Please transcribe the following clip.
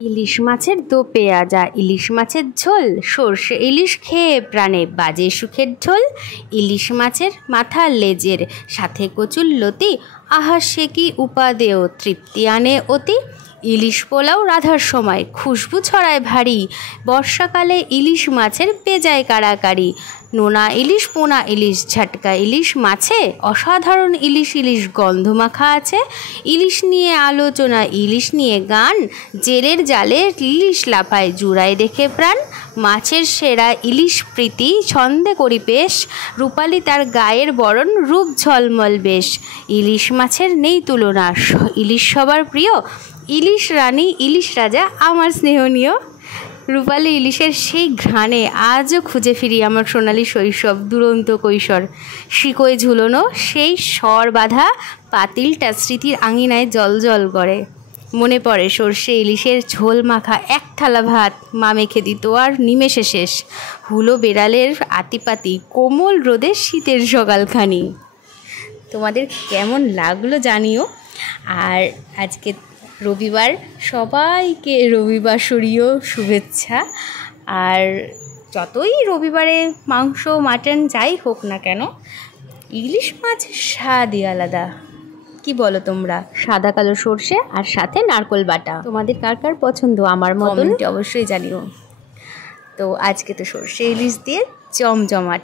ইলিশ মাছের দো পেঁয়াজা, ইলিশ মাছের ঝোল, সর্ষে ইলিশ খেয়ে প্রাণে বাজে সুখের ঝোল। ইলিশ মাছের মাথা লেজের সাথে কচুর লতি, আহা সে কি উপাদেয় তৃপ্তি আনে অতি। ইলিশ পোলাও রাধার সময় খুশবু ছড়ায় ভারী, বর্ষাকালে ইলিশ মাছের বেজায় কাড়াকাড়ি। নোনা ইলিশ, পোনা ইলিশ, ঝাটকা ইলিশ মাছে অসাধারণ ইলিশ ইলিশ গন্ধ মাখা আছে। ইলিশ নিয়ে আলোচনা, ইলিশ নিয়ে গান, জেলের জালে ইলিশ লাফায় জুড়ায় দেখে প্রাণ। মাছের সেরা ইলিশ প্রীতি ছন্দে করি পেশ, রূপালি তার গায়ের বরণ রূপ ঝলমল বেশ। ইলিশ মাছের নেই তুলনা, ইলিশ সবার প্রিয়, ইলিশ রানী ইলিশ রাজা আমার স্নেহনীয়। রূপালী ইলিশের সেই ঘ্রাণে আজও খুঁজে ফিরি আমার সোনালি শৈশব, দুরন্ত কৈশোর। শিকোয় ঝুলোনো সেই স্বর বাঁধা পাতিলটা স্মৃতির আঙিনায় জল করে। মনে পড়ে সর্ষে ইলিশের ঝোল মাখা এক থালা ভাত, মা মেখে দিত আর নিমেষে শেষ। হুলো বেড়ালের আতিপাতি, কোমল রোদের শীতের সকালখানি। তোমাদের কেমন লাগলো জানিও। আর আজকে রবিবার, সবাইকে রবিবাসরীয় শুভেচ্ছা। আর যতই রবিবারে মাংস মাটন যাই হোক না কেন, ইলিশ মাছের স্বাদই আলাদা। কি বলো তোমরা? সাদা কালো সর্ষে আর সাথে নারকোল বাটা। তোমাদের কার কার পছন্দ আমার মতন অবশ্যই জানিও। তো আজকে তো সর্ষে ইলিশ দিয়ে জমজমাট।